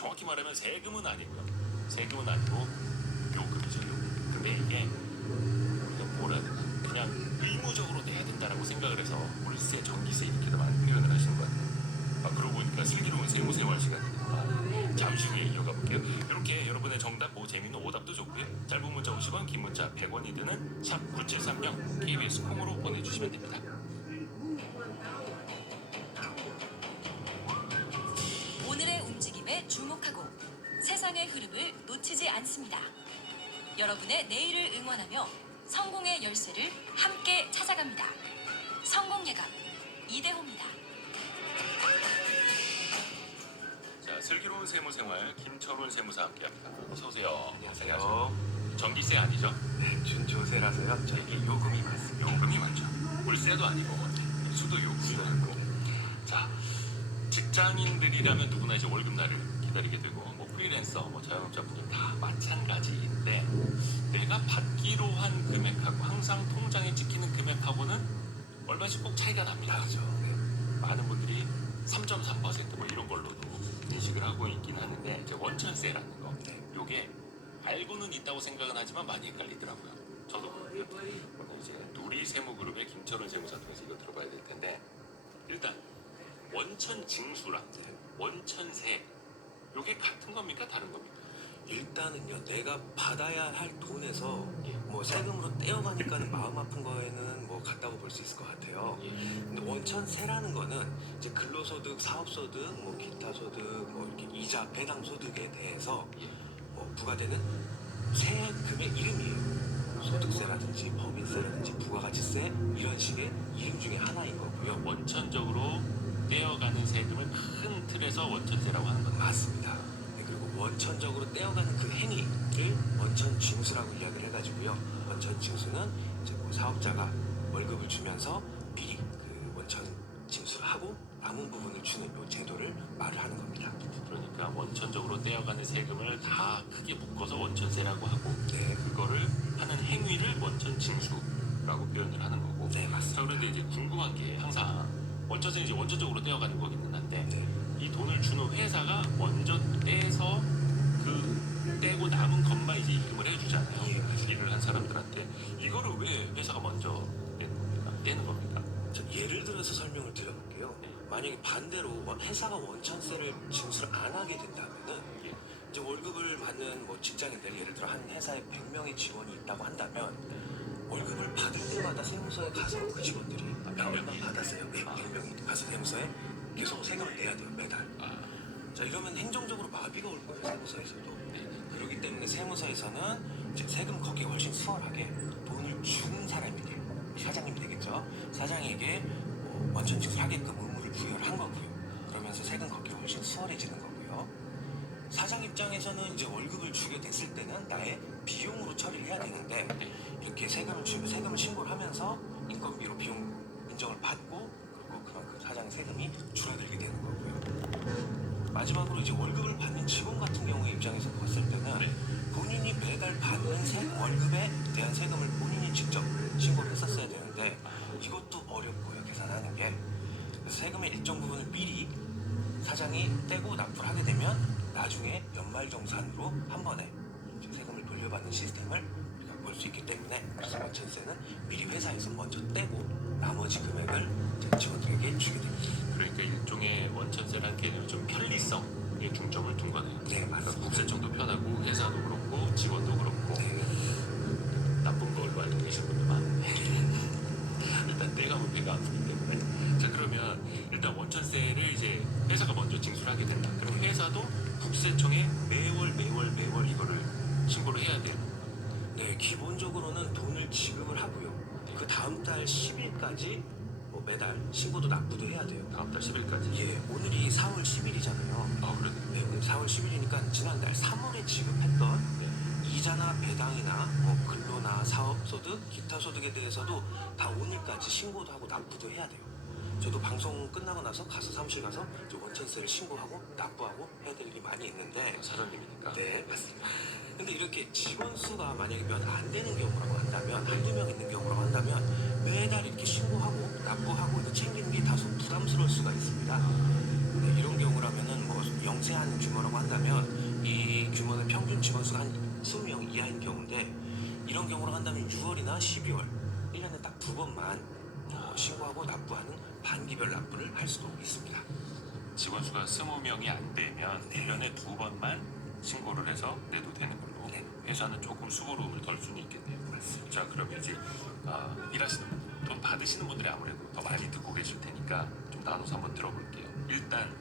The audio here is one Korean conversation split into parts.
정확히 말하면 세금은 아니고요. 세금은 아니고 요금이죠, 요금. 근데 이게 우리가 뭐라 해야 되나? 그냥 의무적으로 내야 된다라고 생각을 해서 월세, 전기세 이렇게도 많이 표현을 하시는 것 같아요. 그러고 보니까 슬기로운 세무생활 시간이니까 잠시 후에 이어가 볼게요. 이렇게 여러분의 정답, 재미있는 오답도 좋고요. 짧은 문자 50원, 긴 문자 100원이 드는 샵 9730 KBS 콩으로 보내주시면 됩니다. 오늘의 움직임에 주목하고 세상의 흐름을 놓치지 않습니다. 여러분의 내일을 응원하며 성공의 열쇠를 함께 찾아갑니다. 성공예감 이대호입니다. 자, 슬기로운 세무생활 김철훈 세무사 함께합니다. 어서 오세요. 안녕하세요. 전기세 아니죠? 네, 준조세라서요. 저에게 요금이 많습니다. 요금이 많죠. 월세도 아니고 수도 요금도 아니고. 자, 직장인들이라면 누구나 이제 월급날을 기다리게 되고 프리랜서, 자영업자분들 다 마찬가지인데 내가 받기로 한 금액하고 항상 통장에 찍히는 금액하고는 얼마씩 꼭 차이가 납니다. 그렇죠. 네. 많은 분들이 3.3% 이런 걸로도 인식을 하고 있긴 하는데 이제 원천세라는 거, 네. 요게 알고는 있다고 생각은 하지만 많이 헷갈리더라고요. 저도 그렇고요. 오늘 이제 누리세무그룹의 김철훈 세무사 통해서 이거 들어봐야 될 텐데 일단 원천징수랑 원천세 요게 같은 겁니까? 다른 겁니까? 일단은요, 내가 받아야 할 돈에서 예. 세금으로 떼어가니까는 마음 아픈 거에는 같다고 볼 수 있을 것 같아요. 예. 근데 원천세라는 거는 이제 근로소득, 사업소득, 기타 소득, 이렇게 이자, 배당 소득에 대해서 예. 부과되는 세금의 이름이에요. 소득세라든지 법인세라든지 부가가치세 이런 식의 이름 중에 하나인 거고요. 원천적으로 떼어가는 세금을 큰 틀에서 원천세라고 하는 겁니다. 맞습니다. 네, 그리고 원천적으로 떼어가는 그 행위를 원천징수라고 이야기를 해가지고요. 원천징수는 이제 사업자가 월급을 주면서 미리 그 원천징수를 하고 남은 부분을 주는 이 제도를 말을 하는 겁니다. 그러니까 원천적으로 떼어가는 세금을 다 크게 묶어서 원천세라고 하고 네, 그거를 하는 행위를 원천징수라고 표현을 하는 거고. 네 자, 맞습니다. 그런데 이제 궁금한 게 항상 원천세는 이제 원천적으로 떼어가는 거기는 한데 네. 이 돈을 주는 회사가 먼저 떼서 그 떼고 남은 것만 이제 입금을 해주잖아요. 예, 맞습니다. 일을 한 사람들한테 이거를 왜 회사가 먼저 떼는 겁니까? 떼는 겁니까? 저 예를 들어서 설명을 드려볼게요. 네. 만약에 반대로 회사가 원천세를 징수를 안 하게 된다면은 예. 이제 월급을 받는 직장인들, 예를 들어 한 회사에 100명의 직원이 있다고 한다면 월급을 받을 때마다 세무서에 가서 그 직원들이 나 얼마 받았어요. 네, 100명이 가서 세무서에 계속 세금을 내야 돼요, 매달. 자, 이러면 행정적으로 마비가 올 거예요, 세무서에서도. 그렇기 때문에 세무서에서는 이제 세금 걷기가 훨씬 수월하게 돈을 준 사람에게, 사장님이 되겠죠. 사장에게 원천징수를 하게끔 의무를 부여를 한 거고요. 그러면서 세금 걷기가 훨씬 수월해지는 거고요. 사장 입장에서는 이제 월급을 주게 됐을 때는 나의 비용으로 처리를 해야 되는데 이렇게 세금을 신고를 하면서 인건비로 비용 인정을 받고 그리고 그만큼 사장의 세금이 줄어들게 되는 거고요. 마지막으로 이제 월급을 받는 직원 같은 경우의 입장에서 봤을 때는 본인이 매달 받는 월급에 대한 세금을 본인이 직접 신고를 했었어야 되는데 이것도 어렵고요, 계산하는 게. 그래서 세금의 일정 부분을 미리 사장이 떼고 납부를 하게 되면 나중에 연말정산으로 한 번에 세금을 돌려받는 시스템을 우리가 볼 수 있기 때문에 그래서 원천세는 미리 회사에서 먼저 떼고 나머지 금액을 직원들에게 주게 됩니다. 그러니까 일종의 원천세라는 개념이 좀 편리성에 중점을 둔 거네요. 네, 그러니까 맞습니다. 국세청도 편하고 회사도 그렇고 직원도 그렇고 네. 나쁜 걸로 알고 계신 분도 많은데 일단 떼가면 배가 아프기 때문에. 자, 그러면 일단 원천세를 이제 회사가 먼저 징수를 하게 된다. 그럼 회사도 국세청에 매월 이거를 신고를 해야 돼요. 네, 기본적으로는 돈을 지급을 하고요. 그 다음 달 10일까지 매달 신고도 납부도 해야 돼요. 다음 달 10일까지. 예, 오늘이 4월 10일이잖아요. 아, 그러네. 네, 오늘 4월 10일이니까 지난달 3월에 지급했던 이자나 배당이나 근로나 사업소득, 기타 소득에 대해서도 다 오늘까지 신고도 하고 납부도 해야 돼요. 저도 방송 끝나고 나서 가서 사무실 가서 이제 원천세를 신고하고 납부하고 해야 될 일이 많이 있는데 사장님이니까. 네, 맞습니다. 근데 이렇게 직원 수가 만약에 몇 안 되는 경우라고 한다면, 한두 명 있는 경우라고 한다면 매달 이렇게 신고하고 납부하고 이거 챙기는 게 다소 부담스러울 수가 있습니다. 네, 이런 경우라면은 영세한 규모라고 한다면 이 규모는 평균 직원 수가 한 20명 이하인 경우인데 이런 경우로 한다면 6월이나 12월 1년에 딱 2번만 신고하고 납부하는 반기별 납부를 할 수도 있습니다. 직원 수가 20명이 안 되면 1년에 2번만 신고를 해서 내도 되는 걸로 네. 회사는 조금 수고로움을 덜 수는 있겠네요. 자, 그러면 이제 일하시는 분, 돈 받으시는 분들이 아무래도 더 많이 듣고 계실 테니까 좀 나눠서 한번 들어볼게요. 일단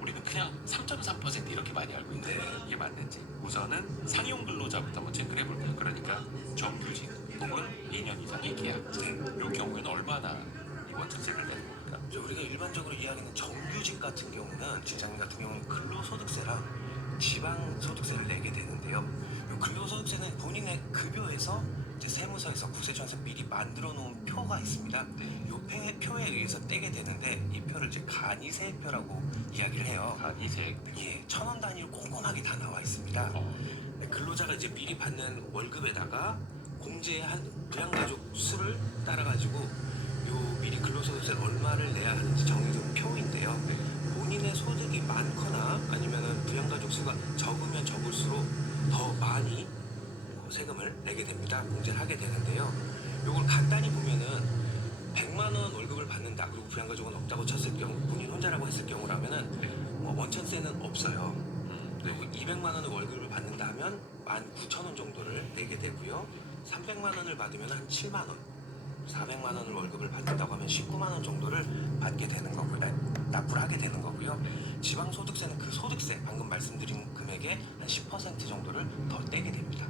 우리는 그냥 3.3% 이렇게 많이 알고 있는데 이게 맞는지 우선은 상용 근로자부터 한번 체크를 해볼게요. 그러니까 정규직 혹은 2년 이상의 계약 이 경우에는 얼마나 이 원천세를 내는 겁니까? 우리가 일반적으로 이야기하는 정규직 같은 경우는 직장인 같은 경우는 근로소득세랑 지방소득세를 내게 되는데요. 이 근로소득세는 본인의 급여에서 이제 세무서에서 국세청에서 미리 만들어 놓은 표가 있습니다. 이 표에 의해서 떼게 되는데 이 표를 이제 간이세표라고 이야기를 해요. 간이세액표. 예, 1,000원 단위로 꼼꼼하게 다 나와 있습니다. 근로자가 이제 미리 받는 월급에다가 공제한 부양가족 수를 따라가지고 요 미리 근로소득세를 얼마를 내야 하는지 정해진 표인데요. 본인의 소득이 많거나 아니면은 부양가족 수가 적으면 적을수록 더 많이 세금을 내게 됩니다. 공제를 하게 되는데요. 요걸 간단히 보면은 100만 원 월급을 받는다. 그리고 부양가족은 없다고 쳤을 경우, 본인 혼자라고 했을 경우라면은 원천세는 없어요. 그리고 200만 원의 월급을 받는다 하면 19,000원 정도를 내게 되고요. 300만 원을 받으면 한 7만 원, 400만 원을 월급을 받는다고 하면 19만 원 정도를 받게 되는 거고요. 납부를 하게 되는 거고요. 지방소득세는 그 소득세, 방금 말씀드린 금액의 한 10% 정도를 더 떼게 됩니다.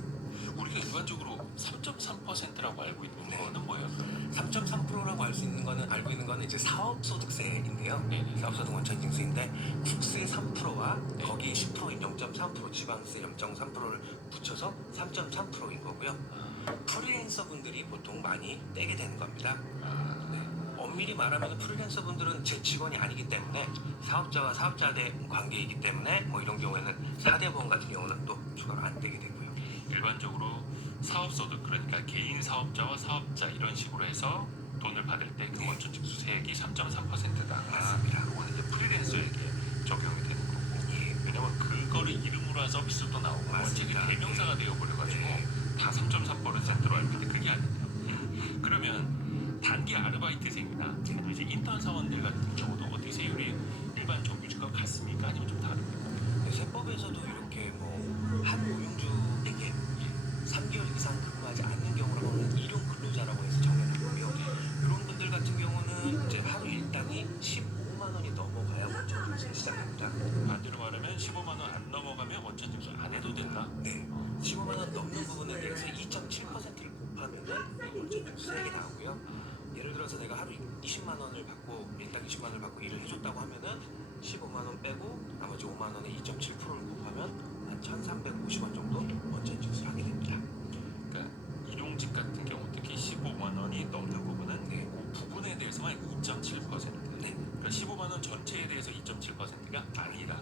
우리가 일반적으로 3.3%라고 알고 있는 네. 거는 뭐예요? 3.3%라고 알고 있는 거는 이제 사업소득세인데요. 네. 사업소득 원천징수인데 국세 3%와 네. 거기 10%인 0.3%, 지방세 0.3%를 붙여서 3.3%인 거고요. 프리랜서 분들이 보통 많이 떼게 되는 겁니다. 엄밀히 말하면 프리랜서 분들은 제 직원이 아니기 때문에 사업자와 사업자 대 관계이기 때문에 뭐 이런 경우에는 4대 보험 같은 경우는 또 추가로 안 떼게 되고요. 일반적으로 사업소득, 그러니까 개인 사업자와 사업자 이런 식으로 해서 돈을 받을 때 그 원천징수세액이 3.3%다. 맞습니다. 이거는 이제 프리랜서에게 적용이 되는 거고. 예. 왜냐면 그거를 이름으로 한 서비스도 나오고 원칙이 맞습니다. 대명사가 되어버려가지고 네. 다 3.3%로 알고 있는데 그게 아니에요. 그러면 단기 아르바이트생이나 아니면 이제 인턴 사원들 같은 경우도 어떻게 세율이 일반 정규직과 같습니까? 아니면 좀 다릅니까? 세법에서도 이렇게 뭐 한 고용주에게 3개월 이상 근무하지 않는 경우라고는 일용 근로자라고 해서 정해놨고요. 이런 분들 같은 경우는 이제 하루 일당이 15만 원이 넘어가야 원천징수가 시작합니다. 반대로 말하면 15만 원 안 넘어가면 원천징수 안 해도 된다. 네, 15만 원 넘는 부분에 대해서 2.7%를 곱하면은 원천징수 세액이 나오고요. 예를 들어서 내가 하루 20만 원을 받고 일당 20만 원을 받고 일을 해줬다고 하면은 15만 원 빼고 나머지 5만 원에 2.7%를 곱하면 한 1,350원 정도 원천징수를 하게 됩니다. 그러니까 일용직 같은 경우 특히 15만 원이 넘는 부분은 네. 그 부분에 대해서만 2.7%. 네. 그러니까 15만 원 전체에 대해서 2.7%가 아니라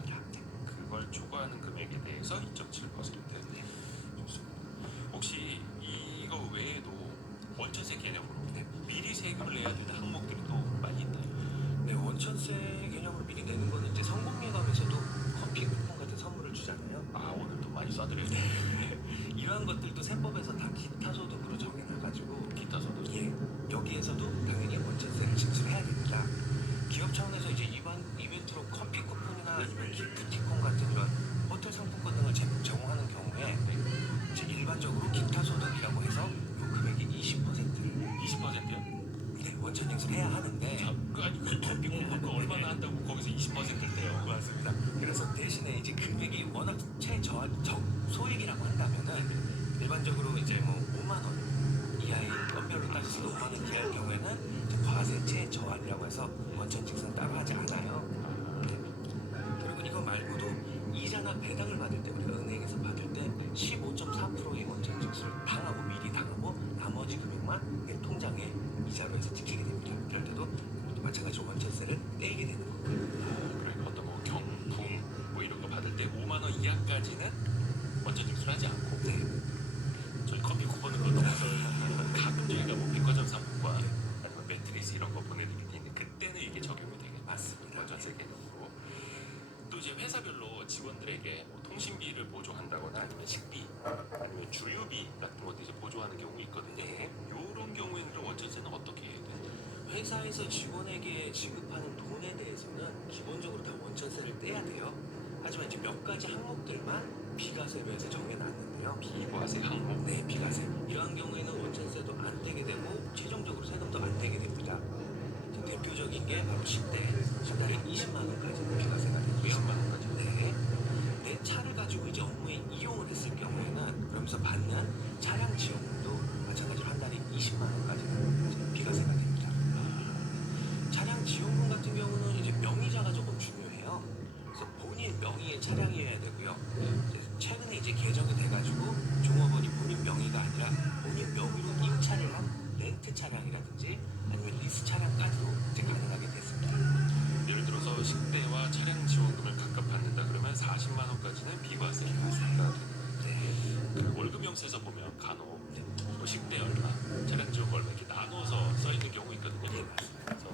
그걸 초과하는 금액에 대해서 2.7%. 네. 좋습니다. 혹시 이거 외에도 원천세 개념으로 네. 미리 세금을 내야 되는 항목들이 또 많이 있나요? 네, 원천세 개념으로 미리 내는 거는 이제 성공예감에서도 커피 쿠폰 같은 선물을 주잖아요. 오늘 또 많이 쏴드려야겠네. 이러한 것들도 세법에서 다 기타 소득으로 정해놔가지고 기타 소득. 예, 여기에서도 당연히 원천세를 징수해야 됩니다. 기업 차원에서 이제 이벤트로 커피 쿠폰이나 아니면 기프티콘 같은 이런 호텔 상품권 등을 제공하는 경우에 이제 일반적으로 기타 소득이라고 해서 이 금액이 20%를 20%요? 네, 원천징수를 해야 하는데 아니 그 커피 쿠폰 얼마나 한다고 거기서 20%를 떼요? 맞습니다. 그래서 대신에 이제 금액이 워낙 소액이라고 한다면은 일반적으로 이제 뭐 5만 원 이하의 건별로 따졌을 때 5만 원 이하의 경우에는 이제 과세 최저한이라고 해서 원천징수는 따로 하지 않아요. 네. 그리고 이거 말고도 이자나 배당을 받을 때 우리가 은행에서 받을 때 15.4%의 원천징수를 당하고 미리 당하고 나머지 금액만 통장에 이자로 해서 찍히게 됩니다. 그럴 때도 마찬가지로 원천세를 떼게 되는 거고요. 그리고 어떤 뭐 경품 뭐 이런 거 받을 때 5만 원 이하까지는 원천징수를 하지 않고 네. 저희 커피 쿠폰을 넘어서 가끔 저희가 뭐 백화점 상품권 아니면 매트리스 이런 거 보내드릴 때 있는데 그때는 이게 적용이 되겠죠. 맞습니다. 원천세 개념으로. 또 이제 회사별로 직원들에게 뭐 통신비를 보조한다거나 아니면 식비, 아니면 주유비 같은 것도 이제 보조하는 경우 있거든요. 네. 이런 경우에는 그럼 원천세는 어떻게 해야 돼요? 회사에서 직원에게 지급하는 돈에 대해서는 기본적으로 다 원천세를 떼야 돼요. 하지만 이제 몇 가지 항목들만 비과세로 해서 정해놨는데요. 비과세 항목. 네, 비과세. 이러한 경우에는 원천세도 안 떼게 되고 최종적으로 세금도 안 떼게 됩니다. 대표적인 게 바로 식달에 20만 원까지는 비과세가 되고요. 20만 원까지. 네. 내 차를 가지고 이제 업무에 이용을 했을 경우에는 그러면서 받는 차량 지원금도 마찬가지로 한 달에 20만 원까지는 비과세가 됩니다. 차량 지원금 같은 경우는 이제 명의자가 조금 중요해요. 그래서 본인 명의의 차량이어야 되고요. 최근에 이제 개정이 돼가지고 종업원이 본인 명의가 아니라 본인 명의로 임차를 한 렌트 차량이라든지 아니면 리스 차량까지도 이제 가능하게 됐습니다. 예를 들어서 식대와 차량 지원금을 각각 받는다 그러면 40만 원까지는 비과세가 됩니다. 네. 그 월급영세에서 보면 간혹 뭐 식대 얼마, 차량 지원금 얼마 이렇게 나눠서 써 있는 경우 있거든요. 네, 맞습니다. 그래서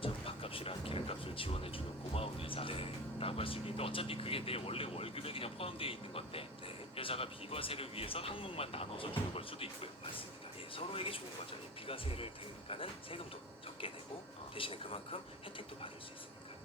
전 밥값이랑 기름값을 지원해주는 고마운 회사라고 네. 할 수 있는데 어차피 그게 내 원래 월급에 그냥 포함되어 있는 건데 네. 회사가 비과세를 위해서 항목만 나눠서 주는 걸 수도 있고요. 맞습니다. 예, 서로에게 좋은 거죠. 이 비과세를 대니까는 세금도 적게 내고 대신에 그만큼 혜택도 받을 수 있으니까요.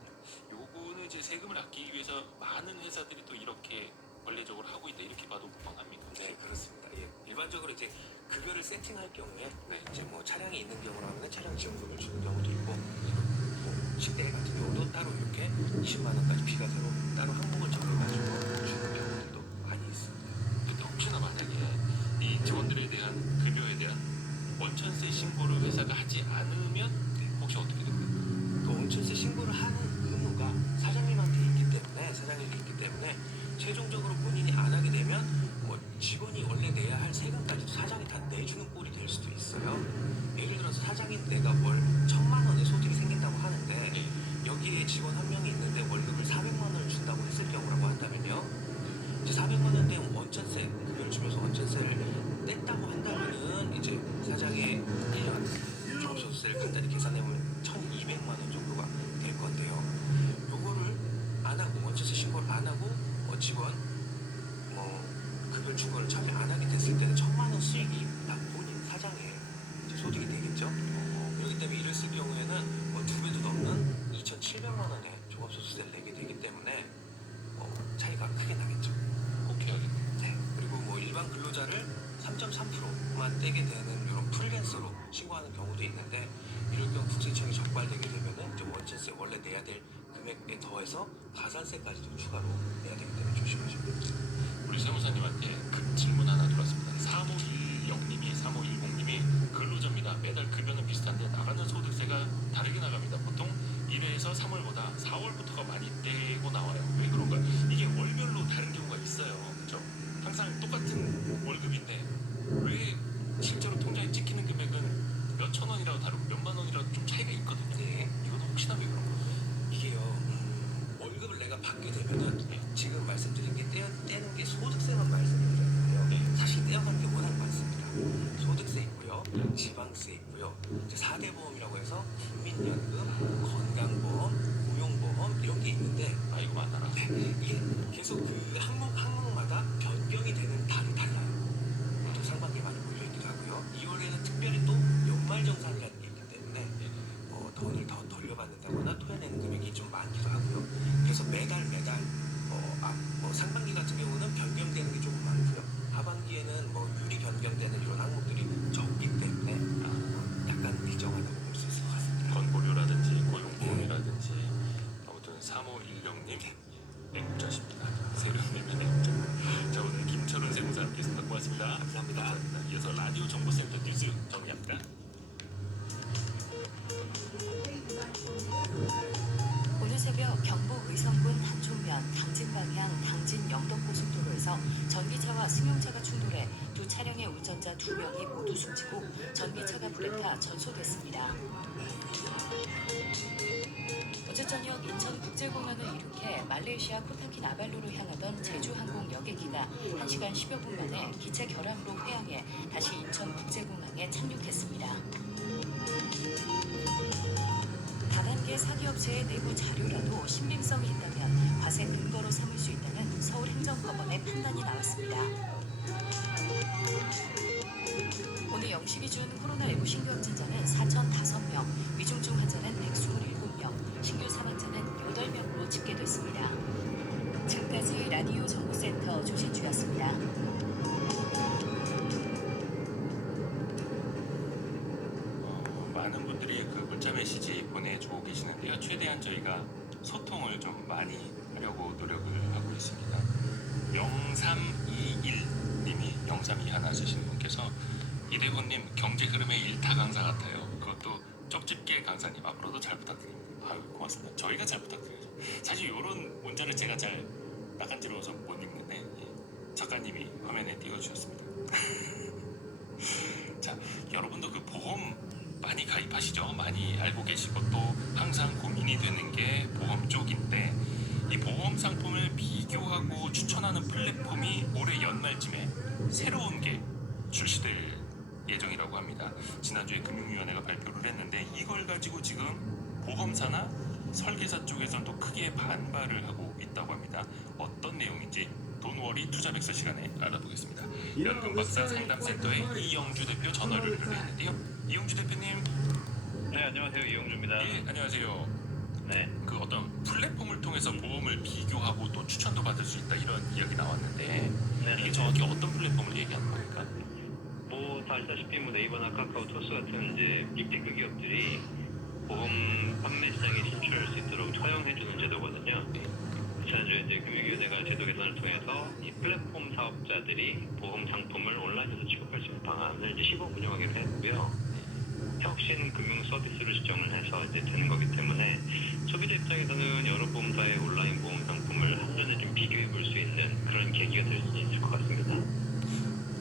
요거는 이제 세금을 아끼기 위해서 많은 회사들이 또 이렇게 원래적으로 하고 있다 이렇게 봐도 무방합니다. 네, 그렇습니다. 예, 일반적으로 이제 급여를 세팅할 경우에 네. 이제 뭐 차량이 있는 경우라면 차량 지원금을 주는 경우도 있고 뭐 식대 같은 경우도 따로 이렇게 20만 원까지 비과세로 따로 항목을 정해가지고 주는 경우들도 많이 있습니다. 근데 혹시나 만약에 이 직원들에 대한 급여에 대한 원천세 신고를 회사가 하지 않으면 혹시 어떻게 됩니까? 그 원천세 신고를 하는 의무가 사장님한테 있기 때문에 최종적으로 본인이 안 하게 되면 뭐 직원이 원래 내야 할 세금까지도 사장이 다 내주는 꼴이 될 수도 있어요. 예를 들어서 사장이 내가 월 1,000만 원의 소득이 생긴다고 하는데 여기에 직원 한 명이 있는데 월급을 400만 원을 준다고 했을 경우라고 한다면요. 이제 400만 원 떼면 원천세 급여를 주면서 원천세를 뗐다고 한다면은 이제 사장의 1년 종합소득세를 간단히 계산해보면 1,200만 원 정도가 될 건데요. 요거를 안 하고 원천세 신고를 안 하고 직원 급여 추가를 전혀 안 하게 됐을 때는 1,000만 원 수익이 다 본인 사장의 이제 소득이 되겠죠. 그렇기 때문에 이를 쓸 경우에는 뭐 2배도 넘는 2,700만 원의 종합소득세를 내게 되기 때문에 차이가 크게 나겠죠. 꼭 해야겠네요. 네. 그리고 뭐 일반 근로자를 3.3%만 떼게 되는 이런 프리랜서로 신고하는 경우도 있는데 이럴 경우 국세청이 적발되게 되면은 이제 원천세 원래 내야 될 금액에 더해서 가산세까지도 추가로 내야 되기 때문에 조심하셔야 됩니다. 우리 세무사님한테 그 질문 하나 들어왔습니다. 3510님이 근로자입니다. 매달 급여는 비슷한데 나가는 소득세가 다르게 나갑니다. 보통 1회에서 3월보다 4월부터가 많이 떼고 나와요. 왜 그런가요? 이게 월별로 다른 경우가 있어요. 그렇죠? 항상 똑같은 월급인데 왜 실제로 통장에 찍히는 금액은 몇천 원이라도 다르고 몇만 원이라도 좀 차이가 있거든요. 네. 이건 혹시나 왜 그런 거예요? 이게요. 월급을 내가 받게 되면은 지금 말씀드린 게 떼는 게 소득세만 말씀드렸는데요. 네. 사실 떼어가는 게 워낙 많습니다. 소득세 있고요, 지방세 있고요, 이제 4대 보험이라고 해서 국민연금, 건강보험, 고용보험 이런 게 있는데 아이고 많아라. 이게 계속 그 항목마다 변경이 되는 달이 달라요. 또 상반기에 많이 몰려있기도 하고요. 2월에는 특별히 또 연말정산이라는 게 있기 때문에 돈을 더 돌려받는다거나 토해내는 금액이 좀 많기도 하고요. 그래서 매달 상반기 같은 경우는 변경되는 게 조금 많고요. 하반기에는 유리 변경되는 이런 항목들이 적기 때문에 약간 일정하다고 볼 수 있을 것 같습니다. 건보료라든지 고용보험이라든지 아무튼 3516님 애국자십니다. 세금님의 애국자. 자, 오늘 김철훈 세무사 함께했습니다. 고맙습니다. 감사합니다. 이어서 라디오 정보센터 뉴스 정리합니다. 오늘 새벽 경북 의성군 단촌면 당진 방향 당진 영덕고속도로에서 전기차와 승용차가 충돌해 두 차량의 운전자 2명이 모두 숨지고 전기차가 불에 타 전소됐습니다. 어제 저녁 인천국제공항을 이륙해 말레이시아 코타키나발루로 향하던 제주항공 여객기가 1시간 10여 분 만에 기체 결함으로 회항해 다시 인천국제공항에 착륙했습니다. 다단계 사기업체의 내부 자료라도 신빙성이 있다면 과세 근거로 삼을 수 있다는 서울행정법원의 판단이 나왔습니다. 오늘 0시 기준 코로나19 신규 확진자는 4,005명, 위중증 환자는 127명, 신규 사망자는 8명으로 집계됐습니다. 지금까지 라디오 정보센터 조신주였습니다. 많은 분들이 그 문자 메시지 보내주고 계시는데요. 최대한 저희가 소통을 좀 많이 하려고 노력을 하고 있습니다. 0321님이 0321 쓰시는 분께서 이대호님 경제 흐름의 일타 강사 같아요. 그것도 쪽집게 강사님 앞으로도 잘 부탁드립니다. 아유 고맙습니다. 저희가 잘 부탁드려요. 사실 이런 문자를 제가 잘 낯간지러워서 못 읽는데 작가님이 화면에 띄워주셨습니다. 자, 여러분도 그 보험 많이 가입하시죠? 많이 알고 계시고 또 항상 고민이 되는 게 보험 쪽인데 이 보험 상품을 비교하고 추천하는 플랫폼이 올해 연말쯤에 새로운 게 출시될 예정이라고 합니다. 지난주에 금융위원회가 발표를 했는데 이걸 가지고 지금 보험사나 설계사 쪽에서는 또 크게 반발을 하고 있다고 합니다. 어떤 내용인지 돈워리 투자백서 시간에 알아보겠습니다. 연금박사 상담센터의 이영주 대표 전화를 연결했는데요. 이영주 대표님. 네, 안녕하세요. 이용주입니다. 예, 안녕하세요. 네. 그 어떤 플랫폼을 통해서 보험을 비교하고 또 추천도 받을 수 있다 이런 이야기 나왔는데 네. 이게 정확히 어떤 플랫폼을 얘기하는 겁니까? 뭐, 다 아시다시피 뭐 네이버나 카카오, 토스 같은 이제 빅테크 기업들이 보험 판매 시장에 진출할 수 있도록 허용해주는 제도거든요. 네. 지난주에 이제 금융위원회가 제도 개선을 통해서 이 플랫폼 사업자들이 보험 상품을 온라인에서 취급할 수 있는 방안을 이제 시범 운영하기로 했고요. 혁신 금융 서비스로 지정을 해서 이제 되는 거기 때문에 소비자 입장에서는 여러 보험사의 온라인 보험 상품을 한눈에 좀 비교해 볼 수 있는 그런 계기가 될 수 있을 것 같습니다.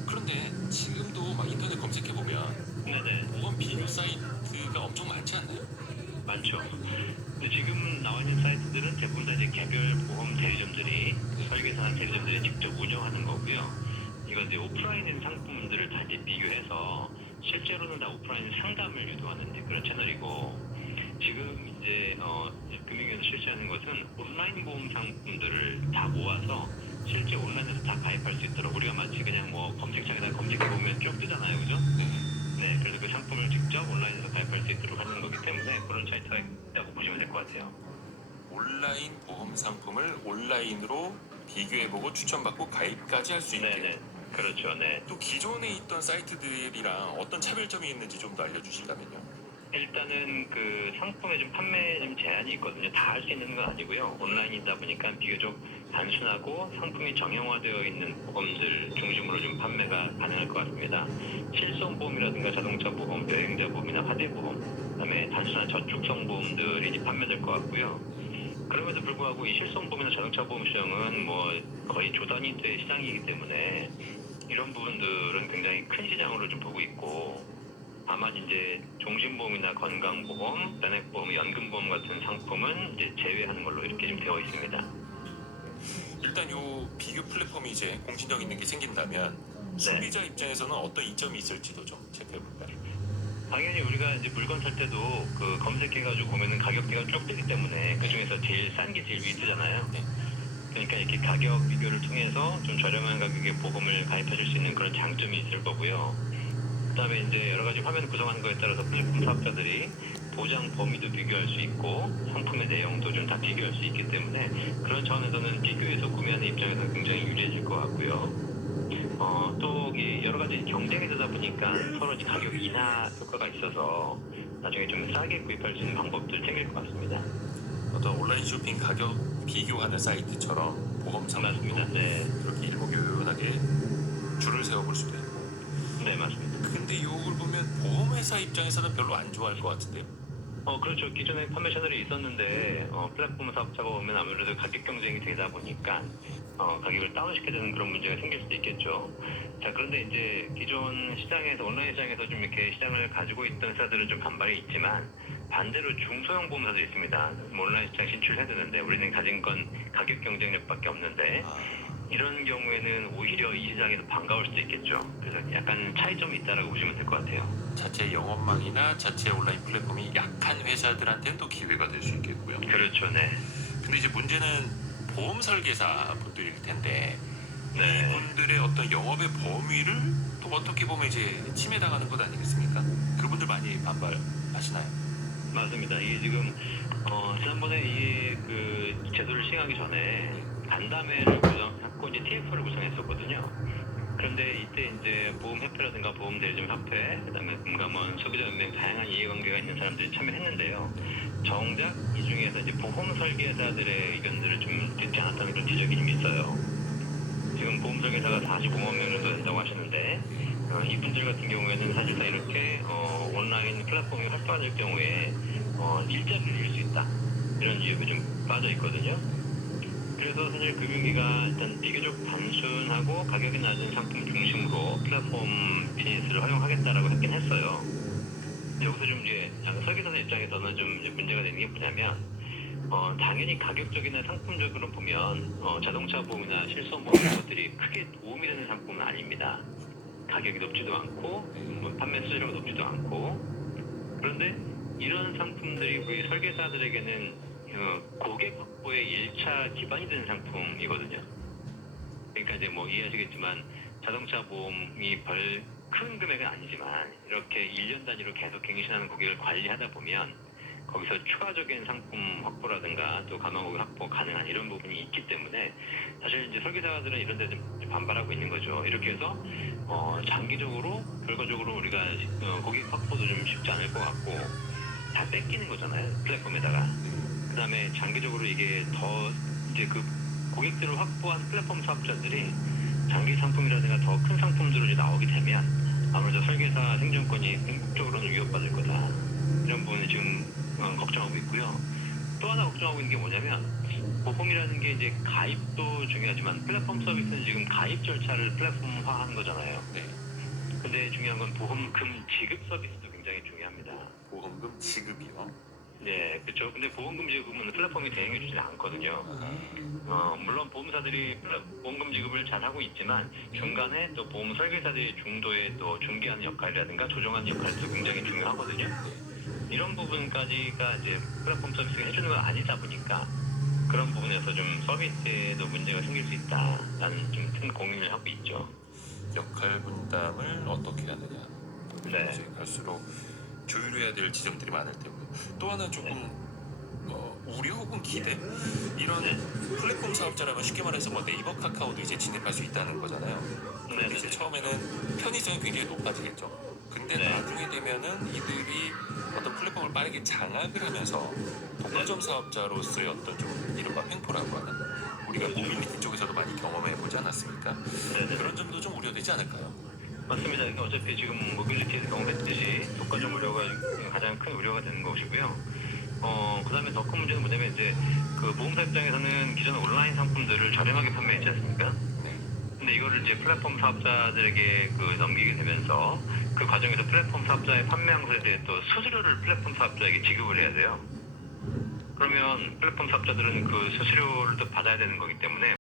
그런데 지금도 막 인터넷 검색해 보면 네네. 보험 비교 사이트가 엄청 많지 않나요? 많죠. 근데 지금 나와 있는 사이트들은 대부분 다 이제 개별 보험 대리점들이 설계사나 대리점들이 직접 운영하는 거고요. 이건 이제 오프라인인 상품들을 다 이제 비교해서 실제로는 다 오프라인 상담을 유도하는 이제 그런 채널이고 지금 이제 금융위에서 실시하는 것은 온라인 보험 상품들을 다 모아서 실제 온라인에서 다 가입할 수 있도록 우리가 마치 그냥 뭐 검색창에다 검색해 보면 쭉 뜨잖아요, 그죠? 네, 그래서 그 상품을 직접 온라인에서 가입할 수 있도록 하는 거기 때문에 그런 사이트가 있다고 보시면 될 것 같아요. 온라인 보험 상품을 온라인으로 비교해보고 추천받고 가입까지 할 수 있게. 네네, 그렇죠, 네. 또 기존에 있던 사이트들이랑 어떤 차별점이 있는지 좀 더 알려주신다면요. 일단은 그 상품의 좀 판매 좀 제한이 있거든요. 다 할 수 있는 건 아니고요. 온라인이다 보니까 비교적 단순하고 상품이 정형화되어 있는 보험들 중심으로 좀 판매가 가능할 것 같습니다. 실손보험이라든가 자동차 보험, 여행자 보험이나 화재보험, 그다음에 단순한 저축성 보험들이 이제 판매될 것 같고요. 그럼에도 불구하고 이 실손보험이나 자동차 보험 시장은 뭐 거의 조단위 대 시장이기 때문에 이런 부분들은 굉장히 큰 시장으로 좀 보고 있고 다만 이제 종신보험이나 건강보험, 연액보험, 연금보험 같은 상품은 이제 제외하는 걸로 이렇게 좀 되어 있습니다. 일단 요 비교 플랫폼이 이제 공신력 있는 게 생긴다면 소비자 입장에서는 어떤 이점이 있을지도 좀 체크해볼까요? 당연히 우리가 이제 물건 살 때도 그 검색해가지고 보면은 가격대가 쭉 뜨기 때문에 그 중에서 제일 싼 게 제일 위에 뜨잖아요. 네. 그러니까 이렇게 가격 비교를 통해서 좀 저렴한 가격에 보험을 가입하실 수 있는 그런 장점이 있을 거고요. 그다음에 이제 여러 가지 화면 구성하는 거에 따라서 플랫폼 사업자들이 보장 범위도 비교할 수 있고 상품의 내용도 좀 다 비교할 수 있기 때문에 그런 차원에서는 비교해서 구매하는 입장에서 굉장히 유리해질 것 같고요. 또 여러 가지 경쟁이 되다 보니까 서로 가격 인하 효과가 있어서 나중에 좀 싸게 구입할 수 있는 방법들 생길 것 같습니다. 어떤 온라인 쇼핑 가격 비교하는 사이트처럼 보험 상품도 맞습니다. 네, 그렇게 일목요연하게 줄을 세워볼 수도 있고. 네 맞습니다. 근데 이걸 보면 보험회사 입장에서는 별로 안 좋아할 것 같은데요. 그렇죠. 기존에 판매 채널이 있었는데 플랫폼 사업자가 오면 아무래도 가격 경쟁이 되다 보니까 가격을 다운시켜야 되는 그런 문제가 생길 수도 있겠죠. 자, 그런데 이제 기존 시장에서 온라인 시장에서 좀 이렇게 시장을 가지고 있던 회사들은 좀 반발이 있지만 반대로 중소형 보험사도 있습니다. 온라인 시장 진출해야 되는데 우리는 가진 건 가격 경쟁력밖에 없는데 이런 경우에는 오히려 이 시장에서 반가울 수도 있겠죠. 그래서 약간 차이점이 있다라고 보시면 될 것 같아요. 자체 영업망이나 자체 온라인 플랫폼이 약한 회사들한테는 또 기회가 될 수 있겠고요. 그렇죠, 네. 근데 이제 문제는 보험 설계사 분들일 텐데 네. 이분들의 어떤 영업의 범위를 또 어떻게 보면 이제 침해당하는 것 아니겠습니까? 그분들 많이 반발하시나요? 맞습니다. 이게 지금 지난번에 이 그 제도를 시행하기 전에 간담회를 구성하고 이제 TF를 구성했었거든요. 그런데 이때 이제 보험협회라든가 보험대리점 협회, 그다음에 금감원, 소비자연맹 다양한 이해관계가 있는 사람들이 참여했는데요. 정작 이 중에서 이제 보험 설계사들의 의견들을 좀 듣지 않았다는 그런 지적이 좀 있어요. 지금 보험 설계사가 45만 명 정도 된다고 하시는데 이분들 같은 경우에는 사실상 이렇게 온라인 플랫폼이 활성화될 경우에 일자리를 잃을 수 있다 이런 위협이 좀 빠져 있거든요. 그래서 사실 금융위가 일단 비교적 단순하고 가격이 낮은 상품 중심으로 플랫폼 비즈니스를 활용하겠다라고 했긴 했어요. 여기서 좀 이제 설계사 입장에서는 좀 이제 문제가 되는 게 뭐냐면 당연히 가격적이나 상품적으로 보면 자동차 보험이나 실손 보험 이런 것들이 크게 도움이 되는 상품은 아닙니다. 가격이 높지도 않고 뭐 판매 수수료가 높지도 않고 그런데 이런 상품들이 우리 설계사들에게는 고객 확보의 1차 기반이 되는 상품이거든요. 그러니까 이제 뭐 이해하시겠지만 자동차 보험이 별 큰 금액은 아니지만 이렇게 1년 단위로 계속 갱신하는 고객을 관리하다 보면 거기서 추가적인 상품 확보라든가 또 가망 고객 확보 가능한 이런 부분이 있기 때문에 사실 이제 설계사들은 이런 데 좀 반발하고 있는 거죠. 이렇게 해서 장기적으로 결과적으로 우리가 고객 확보도 좀 쉽지 않을 것 같고 다 뺏기는 거잖아요. 플랫폼에다가. 그다음에 장기적으로 이게 더 이제 그 고객들을 확보한 플랫폼 사업자들이 장기 상품이라든가 더 큰 상품들로 이제 나오게 되면 아무래도 설계사 생존권이 궁극적으로는 위협받을 거다. 이런 부분을 지금 걱정하고 있고요. 또 하나 걱정하고 있는 게 뭐냐면 보험이라는 게 이제 가입도 중요하지만 플랫폼 서비스는 지금 가입 절차를 플랫폼화한 거잖아요. 네. 근데 중요한 건 보험금 지급 서비스도 굉장히 중요합니다. 보험금 지급이요. 네, 그렇죠. 근데 보험금 지급은 플랫폼이 대행해 주지 않거든요. 물론 보험사들이 보험금 지급을 잘 하고 있지만 중간에 또 보험 설계사들이 중도에 또 중개하는 역할이라든가 조정하는 역할도 굉장히 중요하거든요. 이런 부분까지가 이제 플랫폼 서비스가 해주는 건 아니다 보니까 그런 부분에서 좀 서비스에도 문제가 생길 수 있다라는 좀 큰 고민을 하고 있죠. 역할 분담을 어떻게 하느냐. 네. 이제 갈수록 조율해야 될 지점들이 많을 테고요. 또 하나 조금 우려 혹은 기대? 이런 플랫폼 사업자라면 쉽게 말해서 뭐 네이버, 카카오도 이제 진입할 수 있다는 거잖아요. 근데 이제 처음에는 편의성이 굉장히 높아지겠죠. 근데 네. 나중에 되면은 이들이 어떤 플랫폼을 빠르게 장악을 하면서 독과점 사업자로서의 어떤 좀 이른바 횡포라고 하는 우리가 모빌리티 쪽에서도 많이 경험해 보지 않았습니까? 네네. 그런 점도 좀 우려되지 않을까요? 맞습니다. 그러니까 어차피 지금 모빌리티에서 경험했듯이 독과점 우려가 가장 큰 우려가 되는 것이고요. 그다음에 더 큰 문제는 뭐냐면 이제 그 보험사 입장에서는 기존 온라인 상품들을 저렴하게 판매했지 않습니까? 네. 근데 이거를 이제 플랫폼 사업자들에게 그 넘기게 되면서 그 과정에서 플랫폼 사업자의 판매 항소에 대해 또 수수료를 플랫폼 사업자에게 지급을 해야 돼요. 그러면 플랫폼 사업자들은 그 수수료를 또 받아야 되는 거기 때문에